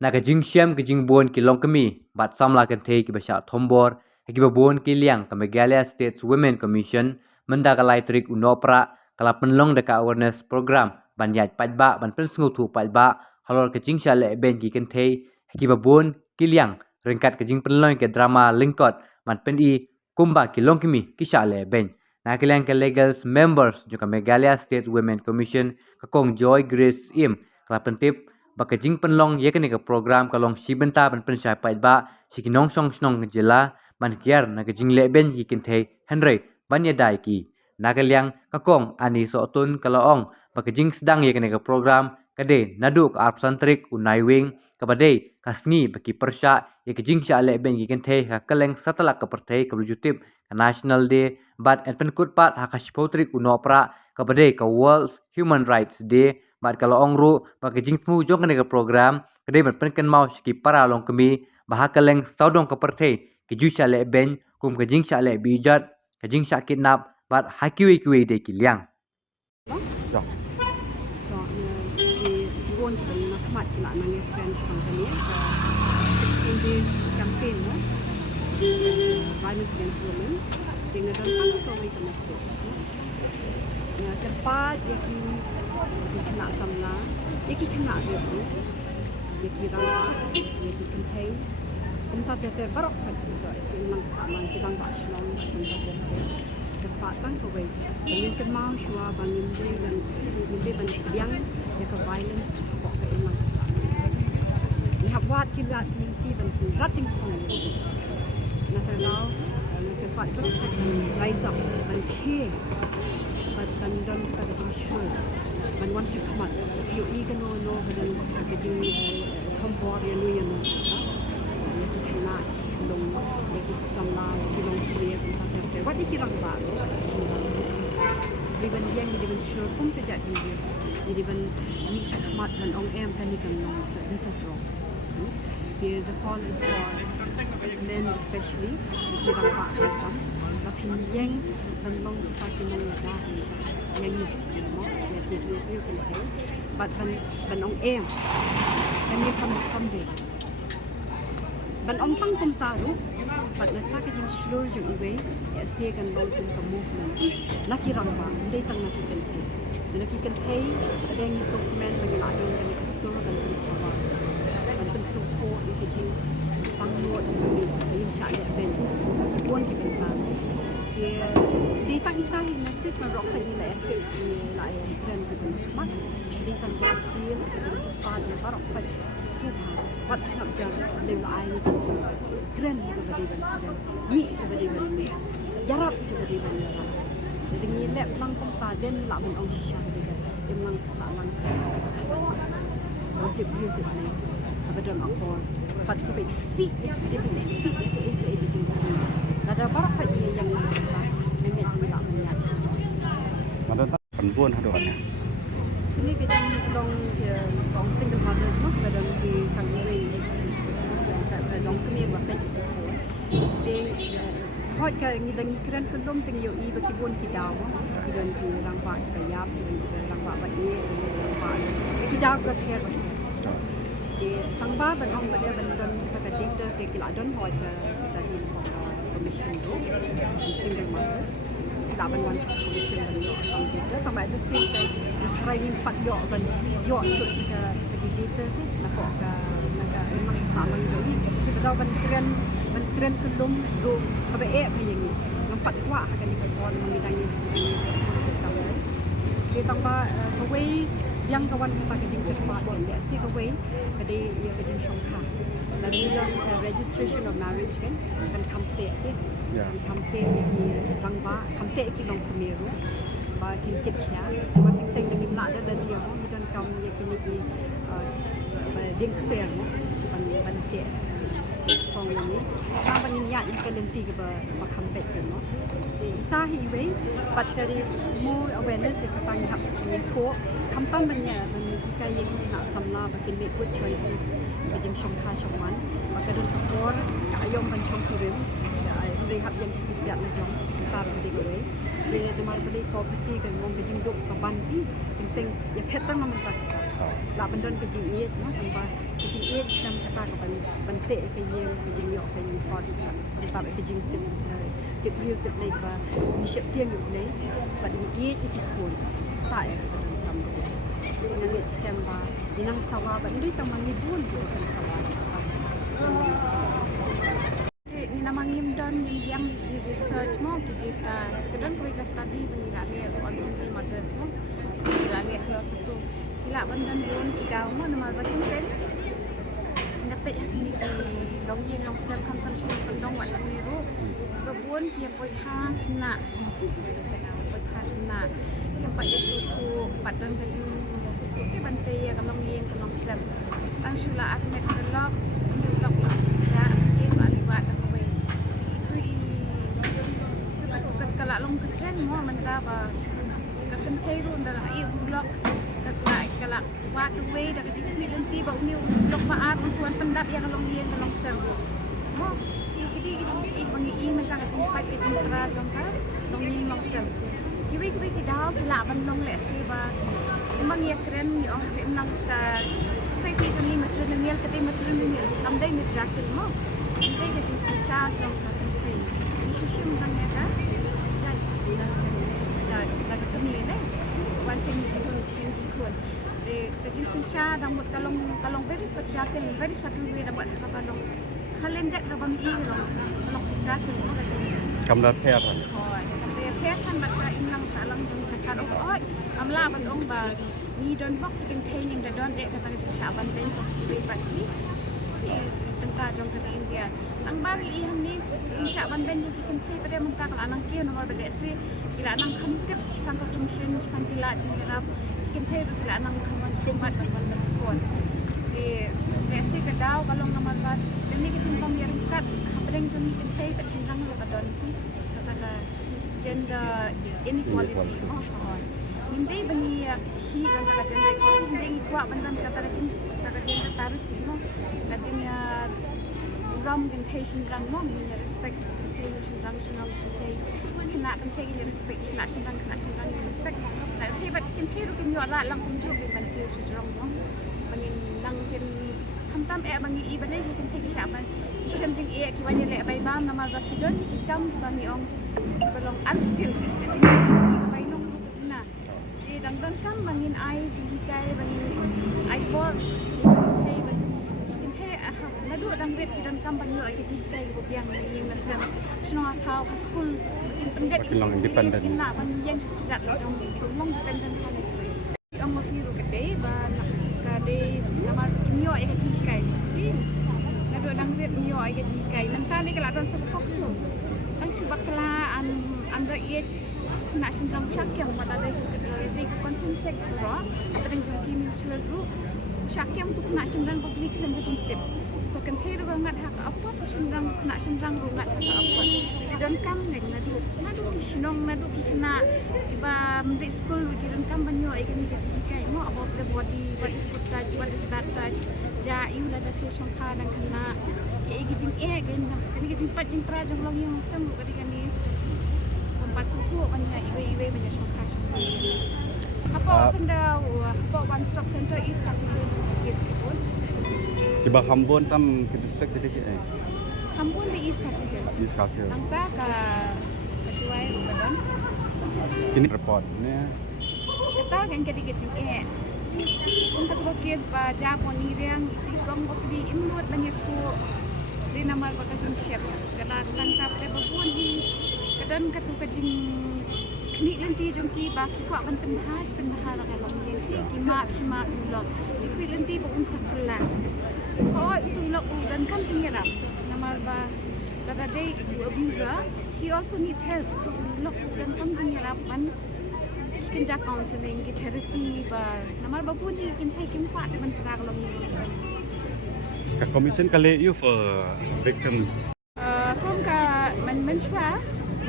na ka jing siam ka jing bon ki long kami bat samla kan thei ki basha thombor ki ba bon ki liang ka Meghalaya States Women Commission menda ka lai trik unopra kala penlong de ka awareness program ban yat patba ban pen sngu thu patba halor ka jing sha le ben ki kan thei ki ba bon ki liang ringkat ka jing penlong ke drama lingkot man pen I kumba ki long kami ki sha le ben na ka liang ka legal members jo ka Meghalaya State Women Commission ka kong Joy Grace Im kala pentip baka jing penlong ye kene ka program kalong sibenta ban pen sha pai ba sikinong song snong jela ban kiar na ka jing le ben yi kin thei henry ban ya dai ki na ka liang ka kong ani so tun kalaong baka jing sedang ye kene ka program kade naduk arp santrik unai wing ka bade kasni baki persha ye ka jing sha le ben yi kin thei ka kaleng satala ka perthei ka jutip ka national day bat en pen kut pat hakash potrik unopra ka bade ka world human rights day bat kalau ongru bagi jing mu jong ne program kede ban pen kan mau ki para long kemi bahakaleng saudong ka perthei ki ju sha le ben kum ka jing sha le bijat ka jing sha kidnap bat hakiwi kiwi de ki liang So, di won na khamat kila nang French company 16 days campaign violence against women dengan dan kan ko wait message na tempat yaki kena samla yaki kena dia yaki rawa yaki campaign tempat dia barok kan memang kesamaan kita tak selong tempat tempat kan ko wait dengan kemau shua bangin day dan mungkin banyak yang yaka violence kok memang kesamaan lihat buat kita tinggi dan rating kong na terlalu tempat itu rise up dan care dan dan kada jing show man wan se khamat you even no dan kada jing kompor ya nu ya no ya kena long ya ki samla ki long clear ta te wat ikirang ba sila diban yang diban show pum te jat dia diban ni se khamat man ong em kan ni kan no this is wrong here the call is for men especially ikirang ba kan lakin yang dan long pagi ni ada yang ni mo ya ti tu kan hai bat ban ong em kan ni kam de ban ong tang kum ta ru bat na ta ka jing slur ju iwe ya se kan long kum ka movement laki ram ba dei tang na ki kan hai ada yang sok men bagi la dong kan sur kan sawa kan su ko ki jing tang lo ni insya Allah ben ki pun ki ben di tang ita nasib marok ka ila ke la ya kren ke mat di tang ke til ke di pad marok ka suha wat singap jan de la ai ke su kren ke badi ban ni ke badi ban ni yarap ke badi ban jadi ni lep lang kom ta den la ban ong shisha ke de mang kesalang Waktu berita ni, abadon akor, pat ke si, dia ke si, ke agency. Ada berapa dia yang nenek tidak melihat. Mata tak perempuan ada kan? Ini kita long single mothers mah, kadang di kandungan ini, kadang kami bapa itu. Hot ke ni lagi keren kendom tinggi i bagi bon kita dan di rangpa kayap rangpa bagi rangpa kita ke care di tangba ban ong pada ban don kita data ke kila don hot ke study commission tu single mothers kita ban one commission ban yo some data tangba itu sih ke try ni pat yo ban yo shoot ke data ke nak ke memang sama jadi kita tahu ban keren kendom do kabe yang ni ngampat kuat akan dipon mengidangi di tambah away yang kawan kita kejing kermat dia si away kade ia kejing songkha dan yang registration of marriage kan kamte kan kamte iki rangba kamte iki long pemeru ba kinkit ya ba kinkit dengan nak ada dia mo dan kam iki niki ding kter mo ban te song ini sama niat yang lenti ke makampe kan no ita hiwe pat dari more awareness yang katang hap ni tho kampam banya ban kita yang nak samla bakin make good choices bajim shongkha shongman maka don kor ka ayom ban shongkirim rehab yang sikit na jong tar di gore dia demar beli property kan mong kejing dok ka ban penting ya petang naman ta la bendon ke jing iet no tanpa ke jing iet sam kata ke bente ke ye ke jing yo ke ni pot tanpa ke jing tip hiu tip nei ba ni shep tiang yu nei ba ni iet ki khoi ta ya tam nan ni scam ba dinang sawa ba ni tamang ni bun kan sawa ni namang yim don yim yang research mo ki kita kedon kita study bengirale on single mothers mo kirale kalau tu kila bandan bun ki daw mo namal ba tin dapat yang ni long yin long sem kam tam shin pendong wat ni ru bun ki poi thang na poi thang na yang pak yesu tu padan ka jing yesu tu ke bante ya long yin long sem tang shula atmet lok lok ja ye bali wat kalau long kecil mau mentah apa kan kairu dalam air blok kalau wat way dari sini nanti bau ni blok maar usuan pendat yang long dia long serbu mau ini bangi ini mentah simpat ke sintra jongka long ni long serbu iwi kita bila bandong le seba memang ya keren ni orang memang sekar society joni matrimonial kete matrimonial amdai ni traktor mau amdai ke jenis sah jongka isu mentang ya kan là cái mì đấy quan sinh cái thường chiên thì thường để cái chiếc sinh xa đang một kalong very patriarchal very subtle way dapat kalong halen dek dapat mie kalong patriarchal Kamdat pet kan. Oh, kamdat pet kan baca inang salang jeng kakak oh amla bandong ba ni don bok containing the don dek kata kita saban ben kok pagi tentang jong kata India ang bagi ihan ni saban ben jeng kita pada mentah kalau anak kio nomor bedesi kila nang kantip chikan kotumishin chikan kila jingerap ikin thay kila nang kaman chikan mat berbandan kuat di lesi kedau kalong nomor bat dan ni kecil pemiringkat hampering jom ikin thay tersinang lo kadon kata gender inequality hindi bani hi kan kata gender equality hindi kuat bandan kata gender tarik cino kacanya ram kan thay sinang mo respect thay sinang sinang thay kena kan thay respect kena sinang respect nah thay bat kan thay rukin yo la lang kunju be ban thay sejrong mo bangin lang kan hamtam bangi I banai kan thay ki siapa isem jing ki wanya le bai bam nama ga kidon ki kam bangi ong belong unskill jadi ki bai nong na di dang kam bangin ai jing kai bangin ai for thay nadu dang bet kidon kam bangi ai jing kai go biang ni masam sno thau school independent independent na ban yang jat jong long independent kan ang mo firu ke ba ka de nama kimyo ai jing kai nadu dang bet myo ai jing kai mentali kala don sa pokso ang subakla under age na sindram syakyam pada de consent ro tring jong ki mutual ru syakyam tu na sindram ko klik lem jing tip ko kan thay ro ngat hak apa ko sindram na sindram ro ngat hak apa don kam nek nadu ki sinong nadu ki kena iba mdi school ki don kam banyo ai kan ki kai mo about the body what is good touch what is bad touch ja you la da fashion kha dan kana e ki jing gen kan ki jing pat jing pra jong long yang sam ko di kan ni kompas ku banya iwe banya shokha apa senda apa one stop center is Kasihus is pun Kiba Khambon tam ke district de ke Khambon di is Kasihus is Kasih. Angka ka kecuai badan Kini report ni kata kan kadi kecing untuk ko kes ba Japon ni riang ikom ko di imut banyak ku di nama bakajing chef kana tangkap te babun hi kadan katu kajing kni lenti jong ki ba ki kwa banten bahas pendahara kalong yen ki ma sima ulok jikwi lenti ba unsa kala oh itu ulok dan kan jingira nama ba kata day abuser he also needs help to ulok dan kan jingira pan kin ja counseling ki therapy ba nama babun hi kin thai kim kwa te ban tra kalong yen ka commission kale you for victim kom ka menshwa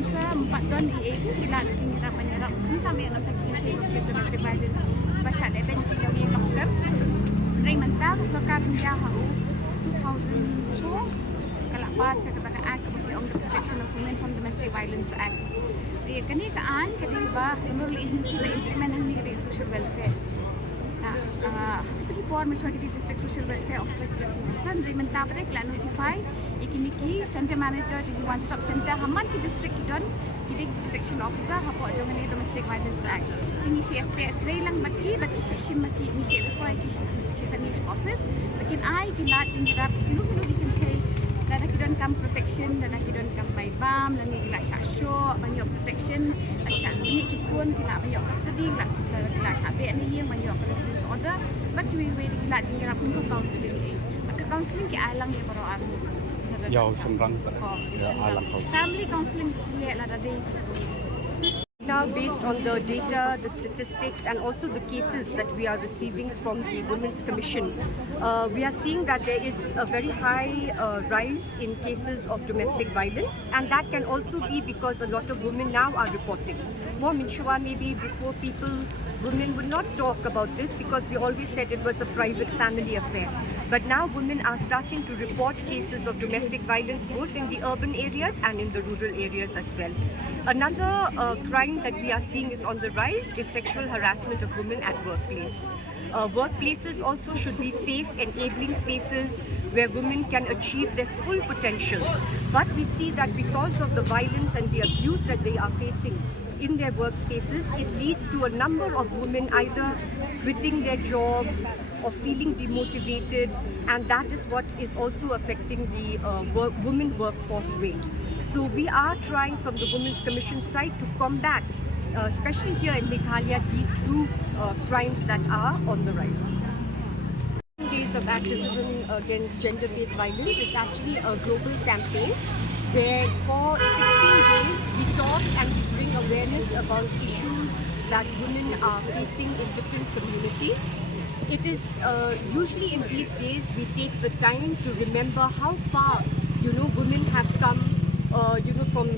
4 don di kila jingira menyerap hentam yang nak kita domestic violence basha le ben ki yawi maksar rai manta so ka pinja ha 2002 kala pas sa kata act of the protection of women from domestic violence act di kani ka an kadi ba federal agency ba implement ni social welfare report macam di district social welfare officer kita dari mentah pada kita notify iki center manager jadi one stop center haman ki district kita protection officer hapo jangan ni domestic violence act ini siapa lang baki session maki ini siapa office lakin ai kilat jingrap kinu dikin kai dan kita kam protection dan kita kam by bam dan ni kilat syasyo banyak protection action ni kikun kilat banyak custody kilat syabe ni yang banyak residence order but we kilat jingrap untuk counseling maka counseling ki alang ni baru aku Yaw semrang alang kau. family counseling lihat lah tadi. Now, based on the data, the statistics, and also the cases that we are receiving from the Women's Commission, we are seeing that there is a very high rise in cases of domestic violence, and that can also be because a lot of women now are reporting. More Minshua, maybe before women would not talk about this because we always said it was a private family affair. But now women are starting to report cases of domestic violence both in the urban areas and in the rural areas as well. Another crime that we are seeing is on the rise is sexual harassment of women at workplace. Workplaces also should be safe, enabling spaces where women can achieve their full potential. But we see that because of the violence and the abuse that they are facing in their workspaces, it leads to a number of women either quitting their jobs or feeling demotivated, and that is what is also affecting the women workforce rate. So we are trying from the Women's Commission side to combat, especially here in Meghalaya, these two crimes that are on the rise. Days of activism against gender-based violence is actually a global campaign where for 16 days we talk and we bring awareness about issues that women are facing in different communities. It is usually in these days we take the time to remember how far women have come from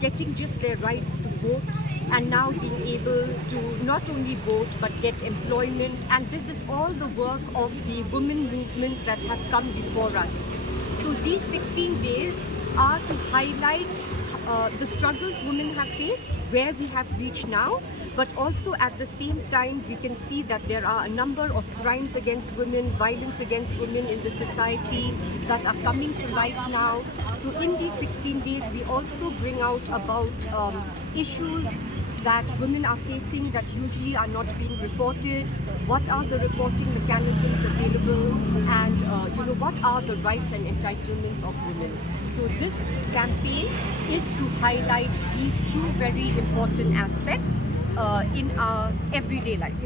getting just their rights to vote and now being able to not only vote but get employment, and this is all the work of the women movements that have come before us. So these 16 days are to highlight the struggles women have faced, where we have reached now, but also at the same time we can see that there are a number of crimes against women, violence against women in the society that are coming to light now. So in these 16 days we also bring out about issues that women are facing that usually are not being reported, what are the reporting mechanisms available, and what are the rights and entitlements of women. So this campaign is to highlight these two very important aspects in our everyday life.